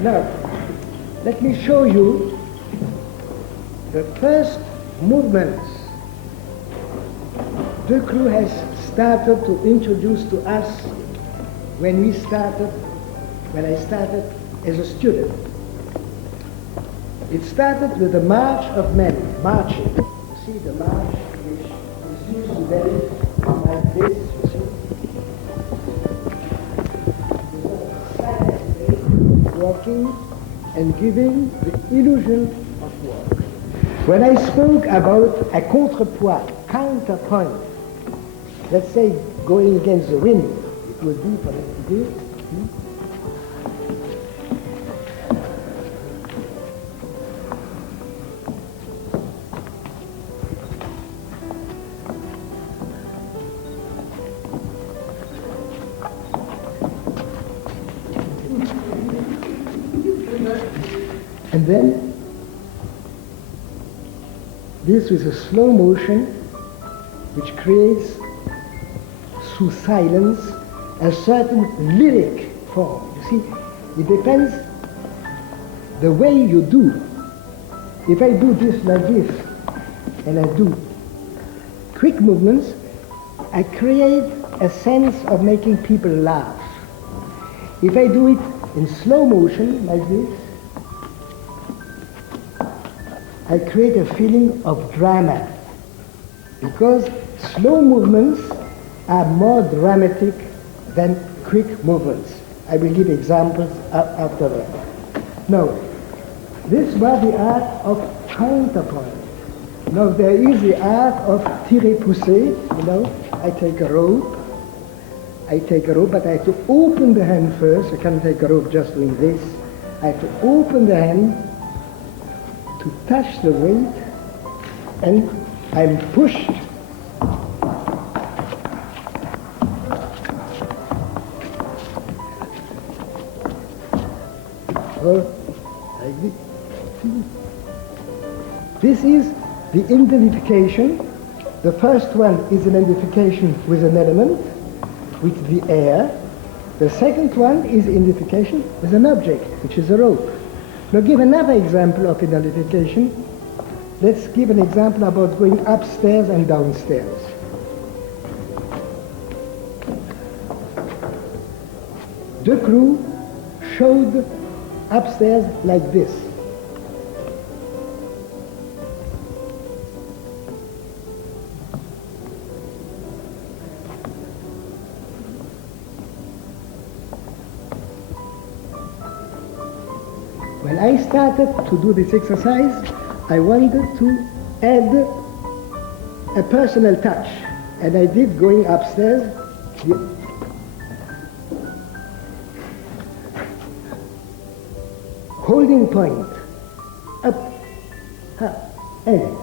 Now, let me show you the first movements the crew has started to introduce to us when I started as a student. It started with the March of Men, marching. You see the march which is usually like this, you see. Walking and giving the illusion of work. When I spoke about a contrepoint, counterpoint, let's say going against the wind, it would be for them to do. And then, this with a slow motion which creates, through silence, a certain lyric form. You see, it depends the way you do. If I do this like this, and I do quick movements, I create a sense of making people laugh. If I do it in slow motion, like this, I create a feeling of drama, because slow movements are more dramatic than quick movements. I will give examples after that. Now, this was the art of counterpoint. Now there is the art of tirer-pousser, you know. I take a rope, but I have to open the hand first. I can't take a rope just doing this. I have to open the hand to touch the weight, and I'm pushed. Like this. This is the identification. The first one is an identification with an element, with the air. The second one is identification with an object, which is a rope. Now give another example of identification. Let's give an example about going upstairs and downstairs. The crew showed upstairs like this. When I started to do this exercise, I wanted to add a personal touch, and I did going upstairs. Holding point, up, and